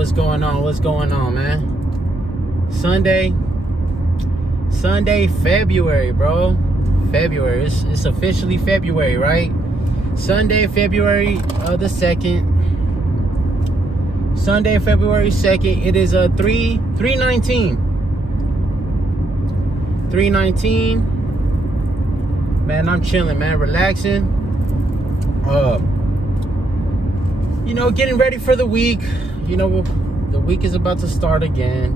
What's going on? What's going on, man? Sunday, February, bro. February. It's officially February, right? Sunday, February the 2nd. Sunday, February 2nd. It is 3:19. 3:19. Man, I'm chilling, man. Relaxing. Getting ready for the week. The week is about to start again.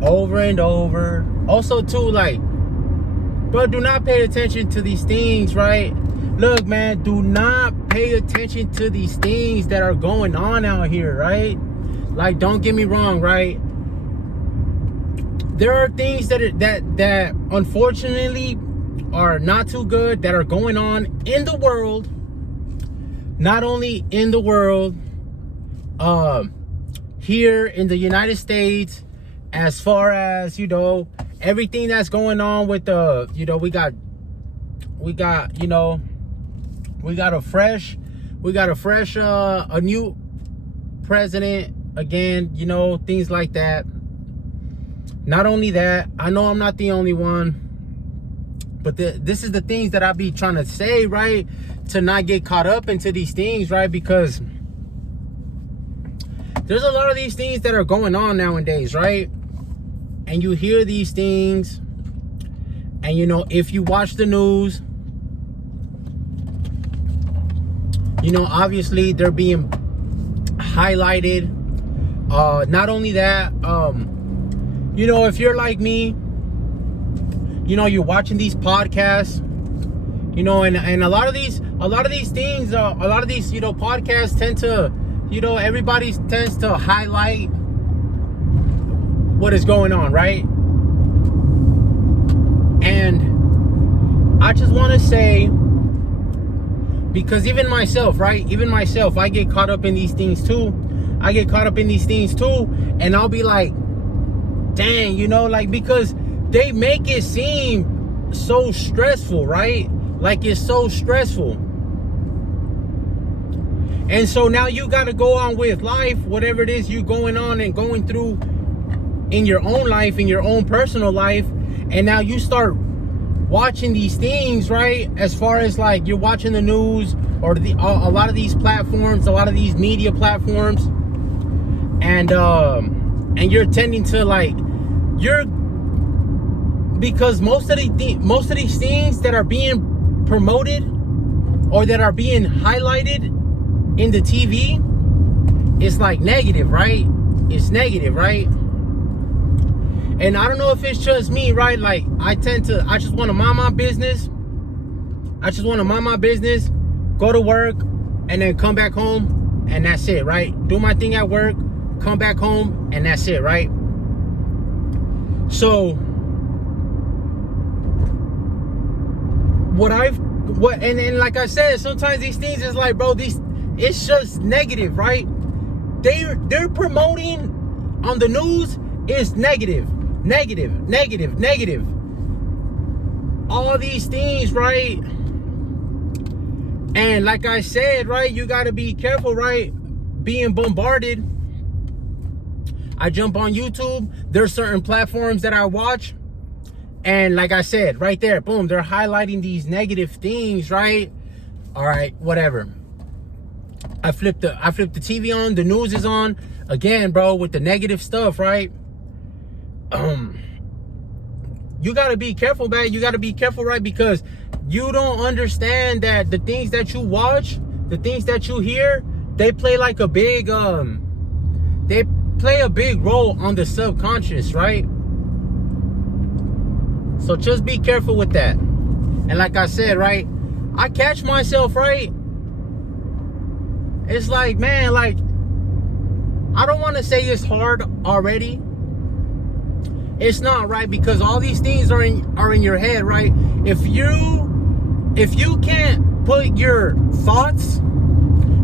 Over and over. Also, too, bro, do not pay attention to these things, right? Look, man, do not pay attention to these things that are going on out here, right? Don't get me wrong, right? There are things that unfortunately are not too good that are going on in the world. Not only in the world, here in the United States, as far as, everything that's going on with we got a new president again, things like that. Not only that, I know I'm not the only one, but this is the things that I be trying to say, right? To not get caught up into these things, right? Because there's a lot of these things that are going on nowadays, right? And you hear these things, and if you watch the news, obviously they're being highlighted. Not only that, if you're like me, you're watching these podcasts, and a lot of these things, a lot of these, podcasts tend to, everybody tends to highlight what is going on, right? And I just want to say, because even myself, right? Even myself, I get caught up in these things too. And I'll be like, dang, because they make it seem so stressful, right? It's so stressful. And so now you got to go on with life, whatever it is you're going on and going through in your own life, in your own personal life. And now you start watching these things, right? As far as you're watching the news or a lot of these platforms, a lot of these media platforms, and you're tending to because most of these things that are being promoted or that are being highlighted in the TV, it's negative, right? It's negative, right? And I don't know if it's just me, right? I just want to mind my business. Go to work, and then come back home, and that's it, right? Do my thing at work, come back home, and that's it, right? So, and like I said, sometimes these things is bro, it's just negative, right? They're promoting on the news is negative. All these things, right? And like I said, right, you got to be careful, right? Being bombarded. I jump on YouTube. There's certain platforms that I watch, and like I said, right there, boom, they're highlighting these negative things, right? All right, whatever. I flip the TV on, the news is on again, bro, with the negative stuff, right? You got to be careful, man. You got to be careful, right? Because you don't understand that the things that you watch, the things that you hear, they play a big role on the subconscious, right? So just be careful with that. And like I said, right, I catch myself, right? It's man, I don't want to say it's hard already. It's not, right? Because all these things are in your head, right? If you can't put your thoughts,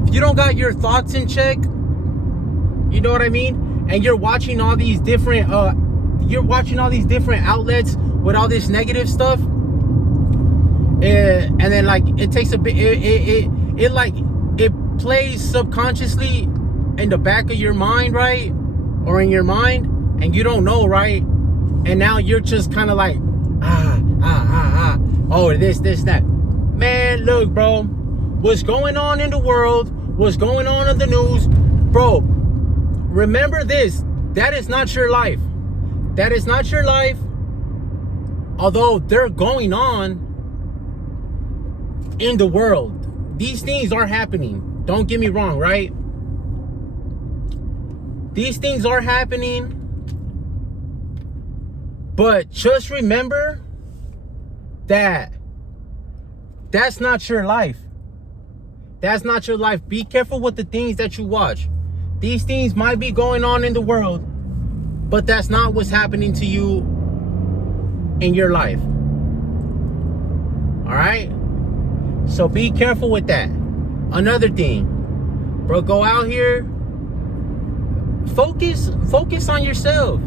if you don't got your thoughts in check, you know what I mean? And you're watching all these different outlets with all this negative stuff, and then it takes a bit, it plays subconsciously in the back of your mind, right? Or in your mind, and you don't know, right? And now you're just kind of like, oh, this, that. Man, look, bro, what's going on in the world, what's going on in the news, bro, remember this, that is not your life. That is not your life. Although they're going on in the world. These things are happening. Don't get me wrong, right? These things are happening. But just remember that that's not your life. That's not your life. Be careful with the things that you watch. These things might be going on in the world, but that's not what's happening to you in your life. All right? So be careful with that. Another thing, bro, go out here, focus on yourself.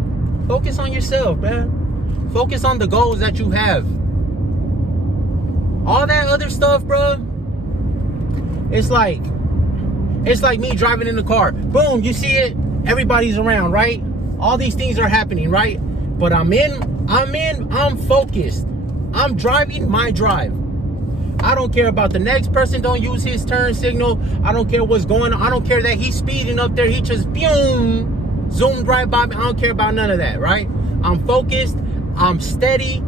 Focus on yourself, man. Focus on the goals that you have. All that other stuff, bro, it's like me driving in the car. Boom, you see it, everybody's around, right? All these things are happening, right? But I'm focused. I'm driving my drive. I don't care about the next person don't use his turn signal. I don't care what's going on. I don't care that he's speeding up there. He just boom, zoomed right by me. I don't care about none of that, right? I'm focused. I'm steady.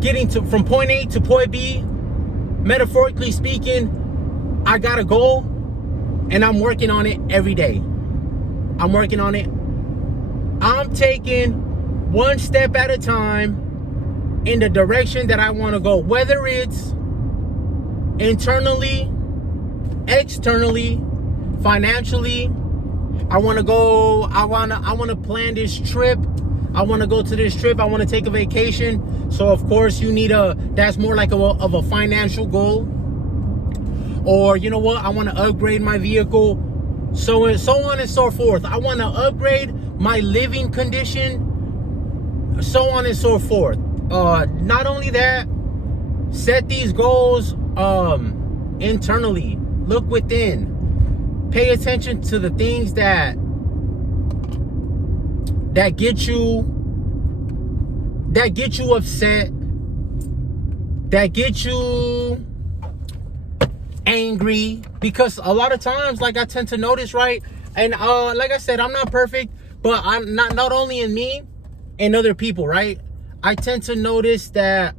Getting from point A to point B. Metaphorically speaking, I got a goal and I'm working on it every day. I'm working on it. I'm taking one step at a time in the direction that I want to go, whether it's internally, externally, financially. I want to plan this trip. I want to go to this trip. I want to take a vacation. So of course that's more like of a financial goal. Or you know what? I want to upgrade my vehicle. So on and so forth. I want to upgrade my living condition. So on and so forth. Not only that, set these goals internally. Look within. Pay attention to the things that get you upset, that get you angry. Because a lot of times, like I tend to notice, right? And like I said, I'm not perfect, but I'm not only in me and other people, right? I tend to notice that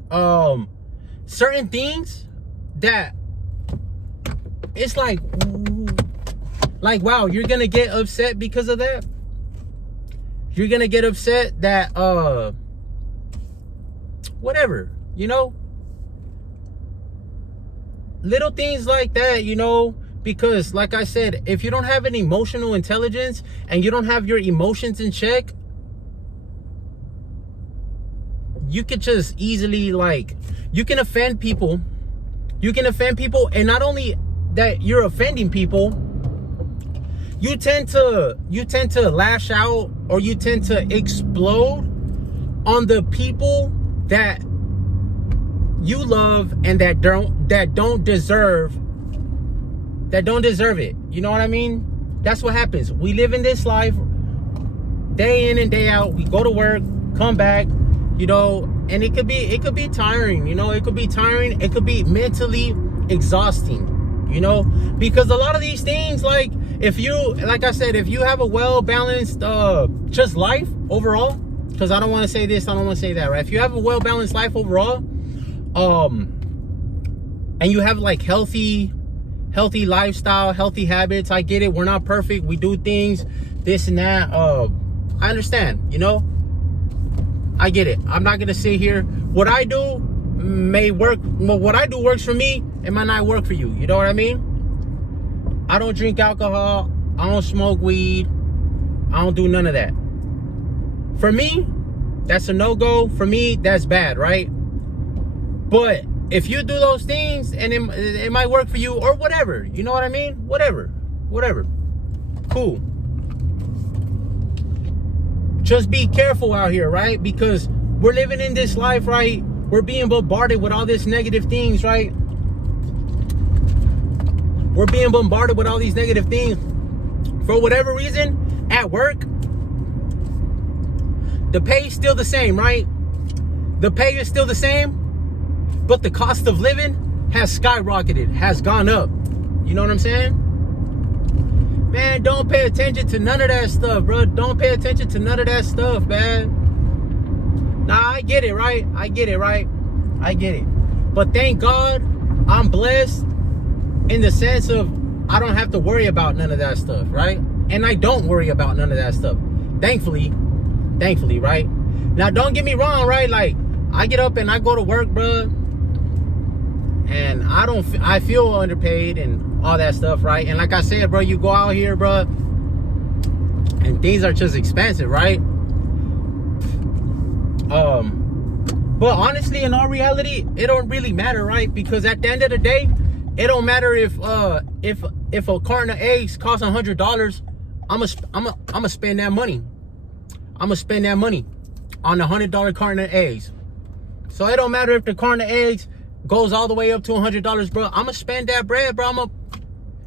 certain things that it's like wow, you're gonna get upset because of that. You're gonna get upset that whatever, you know, little things like that, you know, because like I said, if you don't have an emotional intelligence and you don't have your emotions in check, you could just easily you can offend people. And not only that you're offending people, you tend to lash out, or you tend to explode on the people that you love and that don't deserve it. You know what I mean? That's what happens. We live in this life day in and day out. We go to work, come back, you know, and it could be tiring, you know, it could be tiring, it could be mentally exhausting, you know, because a lot of these things, like I said, if you have a well-balanced just life overall, because I don't want to say this, I don't want to say that, right? If you have a well-balanced life overall, and you have like healthy lifestyle, healthy habits, I get it, we're not perfect, we do things, this and that, I understand, you know, I get it. I'm not gonna sit here. What I do may work. Well, what I do works for me. It might not work for you. You know what I mean? I don't drink alcohol. I don't smoke weed. I don't do none of that. For me, that's a no-go. For me, that's bad, right? But if you do those things and it might work for you, or whatever. You know what I mean? Whatever. Cool. Just be careful out here, right? Because we're living in this life, right? We're being bombarded with all this negative things, right? we're being bombarded with all these negative things. For whatever reason, at work, the pay is still the same, right? The pay is still the same, but the cost of living has skyrocketed, has gone up. You know what I'm saying? Man, don't pay attention to none of that stuff, bro. Don't pay attention to none of that stuff, man. Nah, I get it, right? I get it, right? I get it. But thank God I'm blessed in the sense of I don't have to worry about none of that stuff, right? And I don't worry about none of that stuff. Thankfully, right? Now, don't get me wrong, right? Like, I get up and I go to work, bro, and I feel underpaid and all that stuff, right? And like I said, bro, you go out here, bro, and things are just expensive, right? But honestly, in all reality, it don't really matter, right? Because at the end of the day, it don't matter if a carton of eggs costs $100. I'ma spend that money. I'ma spend that money on a $100 carton of eggs. So it don't matter if the carton of eggs goes all the way up to $100, bro. I'ma spend that bread, bro.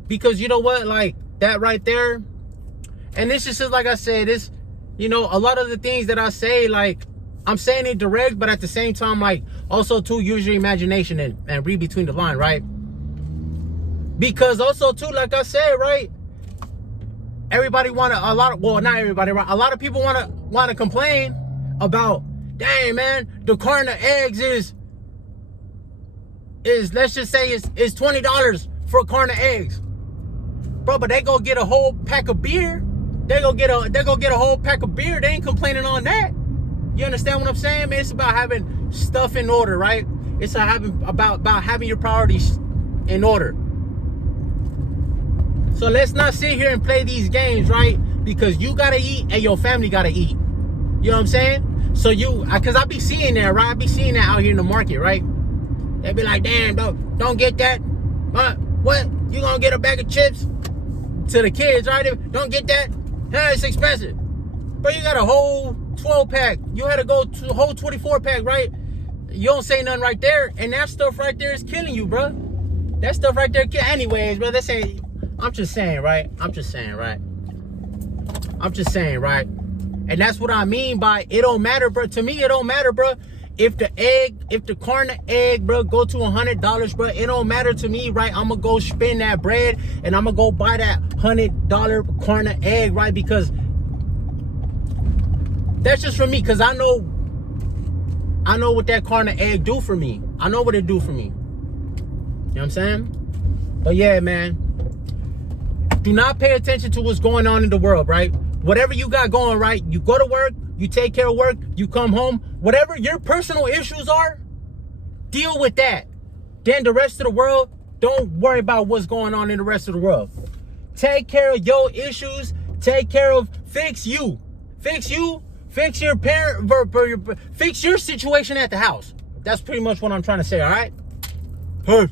Because you know what, like that right there. And this is just like I said, this, you know, a lot of the things that I say, like I'm saying it direct, but at the same time, like also to use your imagination and read between the line, right? Because also too, like I said, right? Everybody not everybody, right? A lot of people wanna complain about, dang man, the carton of eggs is let's just say it's $20 for a carton of eggs. Bro, but they go get a whole pack of beer. They go get a whole pack of beer. They ain't complaining on that. You understand what I'm saying, man? It's about having stuff in order, right? It's about having your priorities in order. So let's not sit here and play these games, right? Because you gotta eat and your family gotta eat. You know what I'm saying? So because I be seeing that, right? I be seeing that out here in the market, right? They be like, damn, don't get that. What? You gonna get a bag of chips? To the kids, right? Don't get that. Yeah, it's expensive. But you got a whole 12-pack. You had to go to a whole 24-pack, right? You don't say nothing right there. And that stuff right there is killing you, bro. That stuff right there. Anyways, bro, I'm just saying, right? And that's what I mean by it don't matter, bro. To me, it don't matter, bro. If the carton of egg, bro, go to $100, bro, it don't matter to me, right? I'm gonna go spend that bread and I'm gonna go buy that $100 carton of egg, right? Because that's just for me, because I know what that carton of egg do for me. I know what it do for me. You know what I'm saying? But yeah, man, do not pay attention to what's going on in the world, right? Whatever you got going, right? You go to work, you take care of work, you come home, whatever your personal issues are, deal with that. Then the rest of the world, don't worry about what's going on in the rest of the world. Take care of your issues. Fix your fix your situation at the house. That's pretty much what I'm trying to say, all right? Hey.